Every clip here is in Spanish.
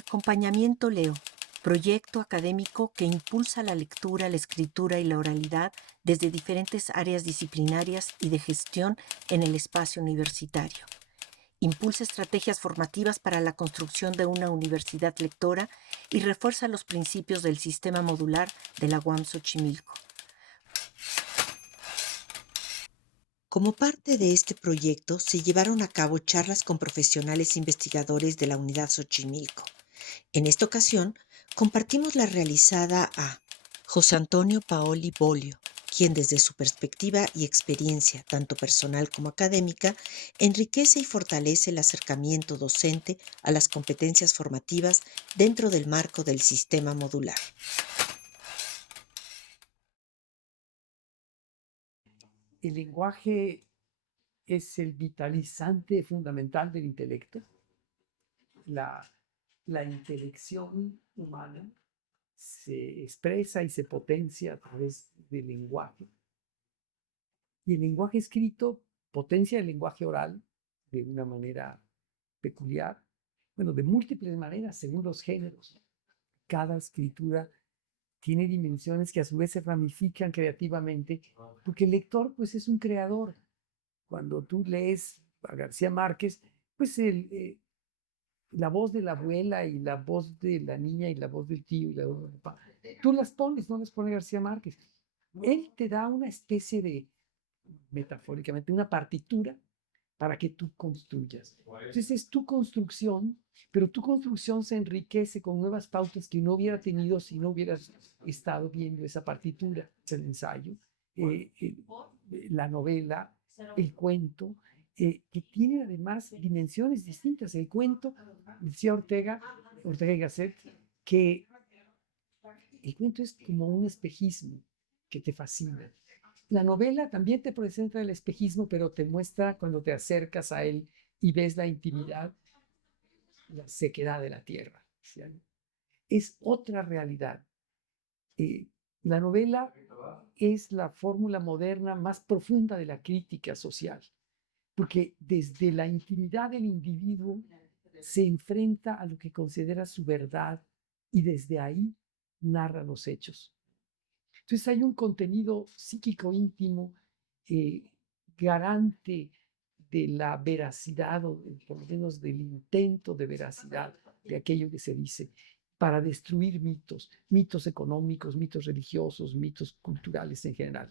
Acompañamiento Leo, proyecto académico que impulsa la lectura, la escritura y la oralidad desde diferentes áreas disciplinarias y de gestión en el espacio universitario. Impulsa estrategias formativas para la construcción de una universidad lectora y refuerza los principios del sistema modular de la UAM Xochimilco. Como parte de este proyecto, se llevaron a cabo charlas con profesionales investigadores de la Unidad Xochimilco. En esta ocasión, compartimos la realizada a José Antonio Paoli Bolio, quien desde su perspectiva y experiencia, tanto personal como académica, enriquece y fortalece el acercamiento docente a las competencias formativas dentro del marco del sistema modular. El lenguaje es el vitalizante fundamental del intelecto. La, la intelección humana se expresa y se potencia a través del lenguaje. Y el lenguaje escrito potencia el lenguaje oral de una manera peculiar, bueno, de múltiples maneras, según los géneros. Cada escritura tiene dimensiones que a su vez se ramifican creativamente, porque el lector pues es un creador. Cuando tú lees a García Márquez, pues la voz de la abuela y la voz de la niña y la voz del tío y la voz del papá, tú las pones, no las pone García Márquez. Él te da una especie de, metafóricamente, una partitura para que tú construyas. Entonces es tu construcción, pero tu construcción se enriquece con nuevas pautas que no hubiera tenido si no hubieras estado viendo esa partitura. Es el ensayo, la novela, el cuento, que tiene además dimensiones distintas. El cuento, decía Ortega y Gasset, que el cuento es como un espejismo que te fascina. La novela también te presenta el espejismo, pero te muestra cuando te acercas a él y ves la intimidad, la sequedad de la tierra. ¿Sí? Es otra realidad. Eh, la novela es la fórmula moderna más profunda de la crítica social, porque desde la intimidad del individuo se enfrenta a lo que considera su verdad y desde ahí narra los hechos. Entonces hay un contenido psíquico íntimo eh, garante de la veracidad, o por lo menos del intento de veracidad de aquello que se dice, para destruir mitos, mitos económicos, mitos religiosos, mitos culturales en general.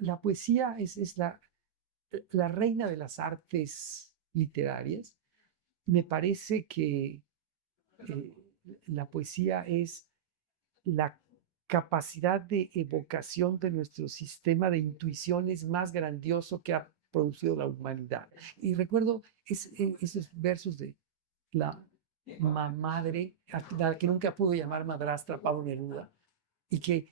La poesía es la reina de las artes literarias. Me parece que la poesía es la capacidad de evocación de nuestro sistema de intuiciones más grandioso que ha producido la humanidad. Y recuerdo esos versos de la madre, a la que nunca pudo llamar madrastra, Pablo Neruda, y que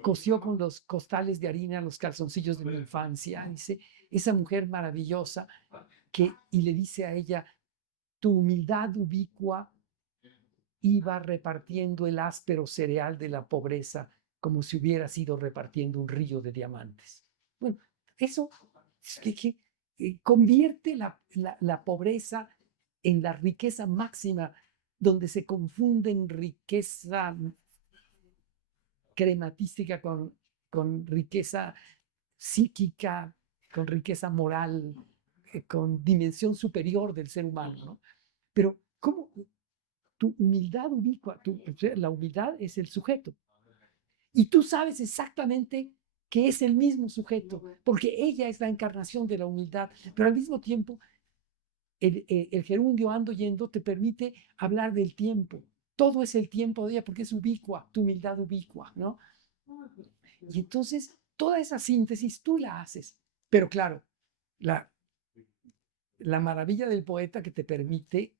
cosió con los costales de harina los calzoncillos de mi infancia. Dice, esa mujer maravillosa y le dice a ella, tu humildad ubicua iba repartiendo el áspero cereal de la pobreza como si hubiera sido repartiendo un río de diamantes. Bueno, eso convierte la pobreza en la riqueza máxima, donde se confunden riqueza crematística con riqueza psíquica, con riqueza moral, con dimensión superior del ser humano, ¿no? Pero, ¿cómo tu humildad ubicua? La humildad es el sujeto. Y tú sabes exactamente que es el mismo sujeto, porque ella es la encarnación de la humildad, pero al mismo tiempo el gerundio ando yendo te permite hablar del tiempo. Todo es el tiempo de ella porque es ubicua, tu humildad ubicua, ¿no? Y entonces toda esa síntesis tú la haces. Pero claro, la, la maravilla del poeta que te permite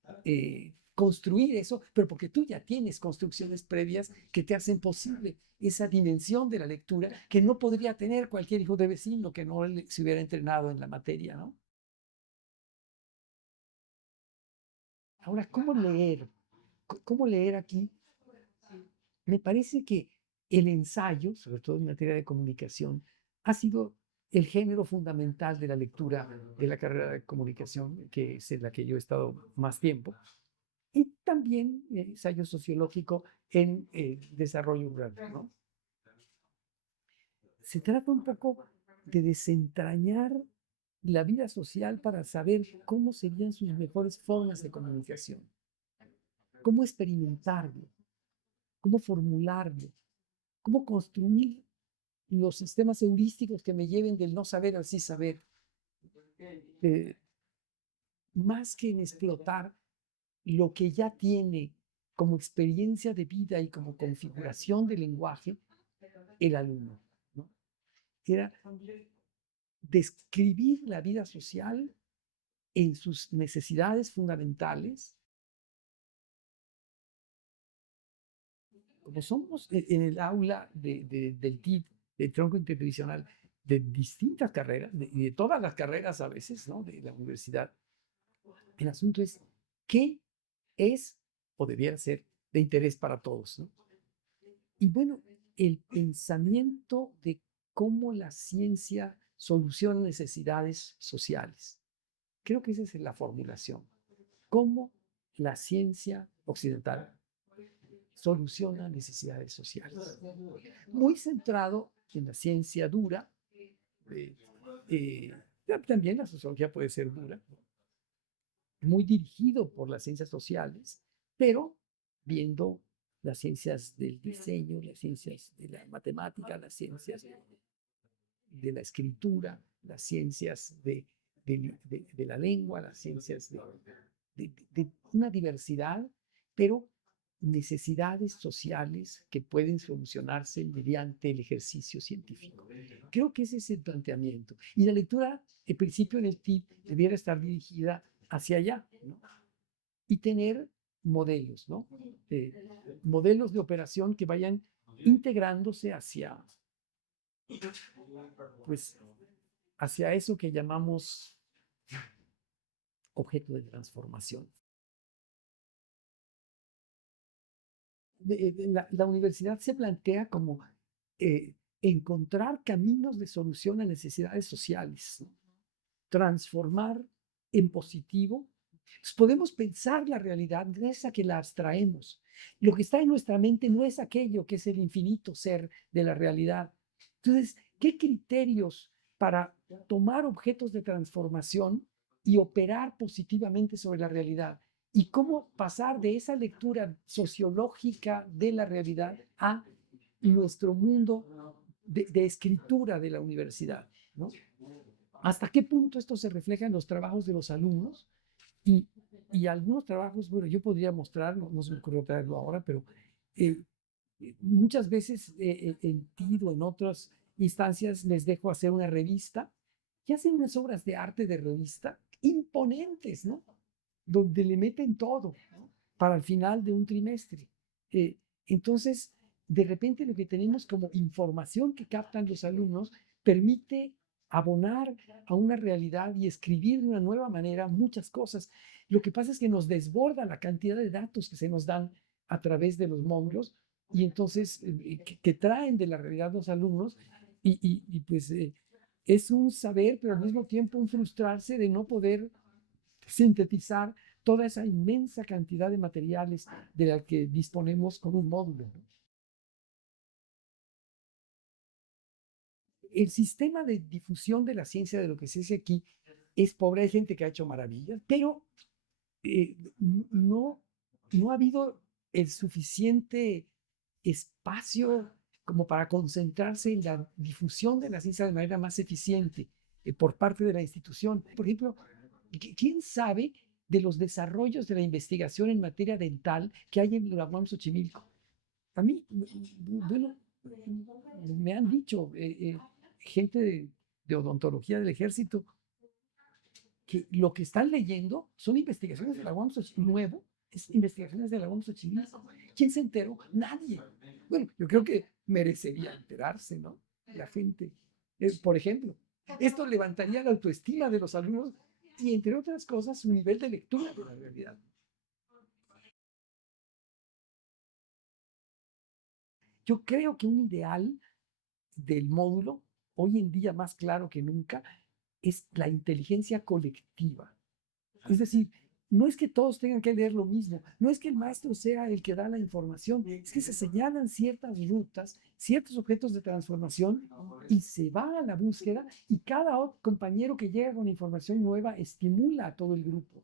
construir eso, pero porque tú ya tienes construcciones previas que te hacen posible esa dimensión de la lectura que no podría tener cualquier hijo de vecino que no se hubiera entrenado en la materia, ¿no? Ahora, ¿cómo leer? ¿Cómo leer aquí? Me parece que el ensayo, sobre todo en materia de comunicación, ha sido el género fundamental de la lectura de la carrera de comunicación, que es en la que yo he estado más tiempo. Y también ensayo sociológico en desarrollo rural, ¿no? Se trata un poco de desentrañar la vida social para saber cómo serían sus mejores formas de comunicación, cómo experimentarlo, cómo formularlo, cómo construir los sistemas heurísticos que me lleven del no saber al sí saber, eh, más que en explotar lo que ya tiene como experiencia de vida y como configuración de lenguaje el alumno, ¿no? Era describir la vida social en sus necesidades fundamentales, como somos en el aula del TID, del tronco interdivisional, de distintas carreras, y de todas las carreras a veces, ¿no? De la universidad. El asunto es qué es o debiera ser de interés para todos, ¿no? Y bueno, el pensamiento de cómo la ciencia soluciona necesidades sociales. Creo que esa es la formulación. Cómo la ciencia occidental soluciona necesidades sociales. Muy centrado en la ciencia dura. eh, eh, También la sociología puede ser dura, muy dirigido por las ciencias sociales, pero viendo las ciencias del diseño, las ciencias de la matemática, las ciencias de la escritura, las ciencias de la lengua, las ciencias de una diversidad, pero necesidades sociales que pueden solucionarse mediante el ejercicio científico. Creo que ese es el planteamiento. Y la lectura, en principio, en el TIP debiera estar dirigida hacia allá, ¿no? Y tener modelos, ¿no? Modelos de operación que vayan integrándose pues, hacia eso que llamamos objeto de transformación. La universidad se plantea como encontrar caminos de solución a necesidades sociales, ¿no? Transformar en positivo. Pues podemos pensar la realidad gracias a que la abstraemos. Lo que está en nuestra mente no es aquello que es el infinito ser de la realidad. Entonces, ¿qué criterios para tomar objetos de transformación y operar positivamente sobre la realidad? ¿Y cómo pasar de esa lectura sociológica de la realidad a nuestro mundo de escritura de la universidad, ¿no? ¿Hasta qué punto esto se refleja en los trabajos de los alumnos? Y, y algunos trabajos, bueno, yo podría mostrar, no se me ocurrió traerlo ahora, pero eh, muchas veces en TID o en otras instancias les dejo hacer una revista y hacen unas obras de arte de revista imponentes, ¿no? Donde le meten todo, ¿no? Para el final de un trimestre. Eh, entonces, de repente lo que tenemos como información que captan los alumnos permite abonar a una realidad y escribir de una nueva manera muchas cosas. Lo que pasa es que nos desborda la cantidad de datos que se nos dan a través de los módulos y entonces que traen de la realidad los alumnos pues es un saber, pero al mismo tiempo un frustrarse de no poder sintetizar toda esa inmensa cantidad de materiales de la que disponemos con un módulo. El sistema de difusión de la ciencia, de lo que se hace aquí, es pobre. Hay gente que ha hecho maravillas, pero no, no ha habido el suficiente espacio como para concentrarse en la difusión de la ciencia de manera más eficiente por parte de la institución. Por ejemplo, ¿quién sabe de los desarrollos de la investigación en materia dental que hay en la UAM Xochimilco? A mí, bueno, me han dicho gente de odontología del ejército que lo que están leyendo son investigaciones de la UAM Xochimilco, es investigaciones de la UAM Xochimilco. ¿Quién se enteró? Nadie. Bueno, yo creo que merecería enterarse, ¿no? La gente. Por ejemplo, esto levantaría la autoestima de los alumnos y, entre otras cosas, su nivel de lectura de la realidad. Yo creo que un ideal del módulo, hoy en día más claro que nunca, es la inteligencia colectiva. Es decir, no es que todos tengan que leer lo mismo, no es que el maestro sea el que da la información, es que se señalan ciertas rutas, ciertos objetos de transformación y se va a la búsqueda y cada compañero que llega con información nueva estimula a todo el grupo.